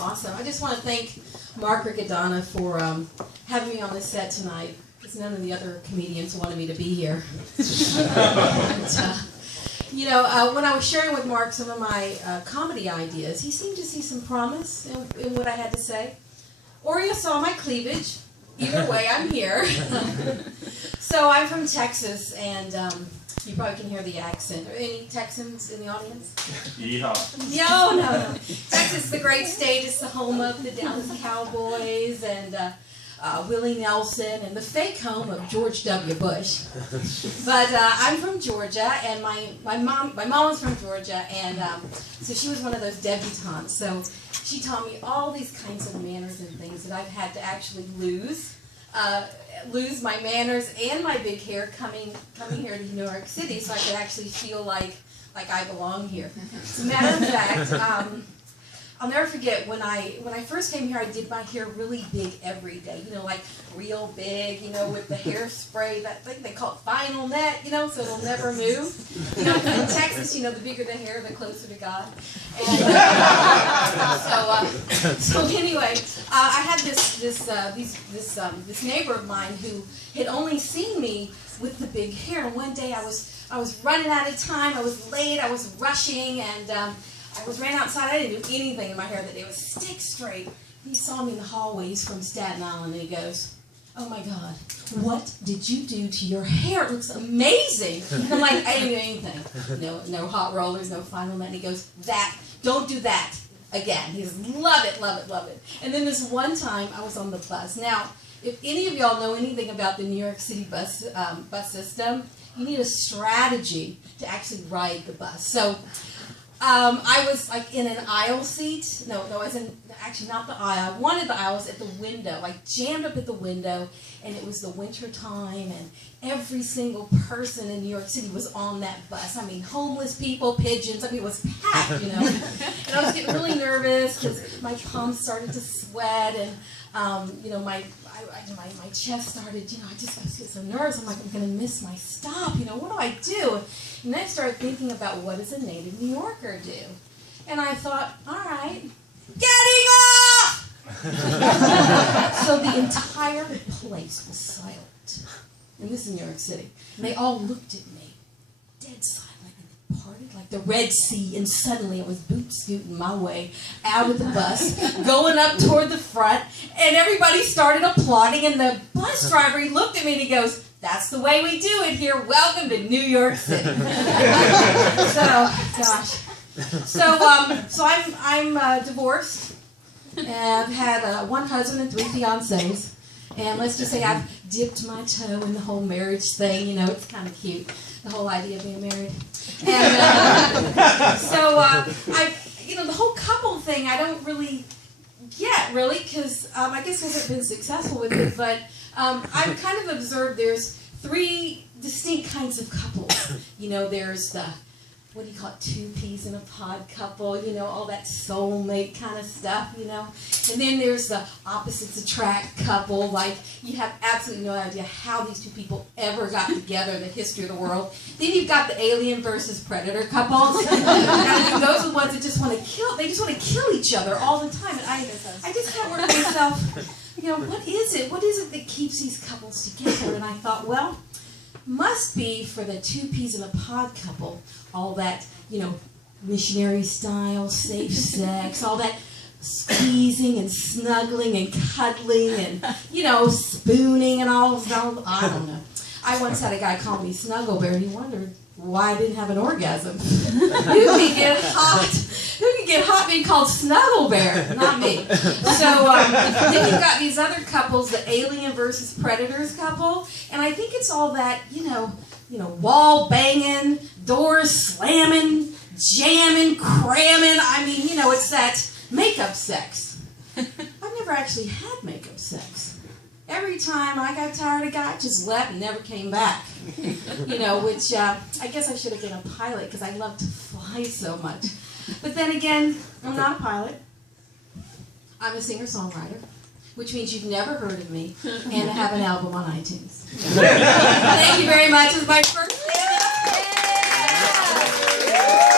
awesome. I just want to thank Mark Riccadonna for having me on this set tonight, because none of the other comedians wanted me to be here. When I was sharing with Mark some of my comedy ideas, he seemed to see some promise in what I had to say. Or you saw my cleavage. Either way, I'm here. So I'm from Texas, and you probably can hear the accent. Are any Texans in the audience? Yeehaw. No. Texas, the great state, is the home of the Dallas Cowboys and Willie Nelson, and the fake home of George W. Bush. But I'm from Georgia, and my mom was from Georgia, and so she was one of those debutantes. So she taught me all these kinds of manners and things that I've had to actually lose my manners and my big hair coming here to New York City, so I could actually feel like I belong here. As a matter of fact, I'll never forget when I first came here, I did my hair really big every day, like real big, with the hairspray, that thing they call it final net, so it'll never move. In Texas, the bigger the hair, the closer to God. And so anyway, I had this neighbor of mine who had only seen me with the big hair, and one day I was running out of time, I was late, I was rushing, and I ran outside. I didn't do anything in my hair that day. It was stick straight. He saw me in the hallways from Staten Island, and he goes, "Oh my God, what did you do to your hair? It looks amazing." And I'm like, "I didn't do anything. No hot rollers, no final net." And he goes, "Don't do that again." He goes, "Love it, love it, love it." And then this one time, I was on the bus. Now, if any of y'all know anything about the New York City bus system, you need a strategy to actually ride the bus. So I was in an aisle seat. No, I was actually not the aisle. I wanted the aisle. I was at the window, jammed up at the window, and it was the winter time, and every single person in New York City was on that bus. I mean, homeless people, pigeons. I mean, it was packed, And I was getting really nervous because my palms started to sweat, and my chest started, I just get so nervous. I'm like, I'm going to miss my stop. What do I do? And then I started thinking about, what does a native New Yorker do? And I thought, all right, getting off! So the entire place was silent. And this is New York City. And they all looked at me, dead silent. Parted like the Red Sea, and suddenly I was boot scooting my way out of the bus, going up toward the front, and everybody started applauding, and the bus driver, he looked at me and he goes, "That's the way we do it here. Welcome to New York City." So I'm divorced, and I've had one husband and 3 fiancés, and let's just say I've dipped my toe in the whole marriage thing. It's kind of cute, the whole idea of being married. And the whole couple thing, I don't really get, because I guess I haven't been successful with it, but I've kind of observed there's 3 distinct kinds of couples. There's the, what do you call it, 2 peas in a pod couple, all that soulmate kind of stuff, And then there's the opposites attract couple, you have absolutely no idea how these 2 people ever got together in the history of the world. Then you've got the alien versus predator couples. And those are the ones that just want to kill, they just want to kill each other all the time. And I just can't work with myself, what is it? What is it that keeps these couples together? And I thought, well, must be for the 2 peas in a pod couple, all that, missionary style, safe sex, all that squeezing and snuggling and cuddling and, spooning and all, I don't know. I once had a guy call me Snuggle Bear, and he wondered why I didn't have an orgasm. Who can get hot being called Snuggle Bear? Not me. So then you've got these other couples, the alien versus predators couple, and I think it's all that, wall banging, doors slamming, jamming, cramming. I mean, it's that makeup sex. I've never actually had makeup sex. Every time I got tired, a guy just left and never came back. Which I guess I should have been a pilot because I love to fly so much. But then again, I'm not a pilot. I'm a singer-songwriter, which means you've never heard of me, and I have an album on iTunes. Thank you very much. It's my first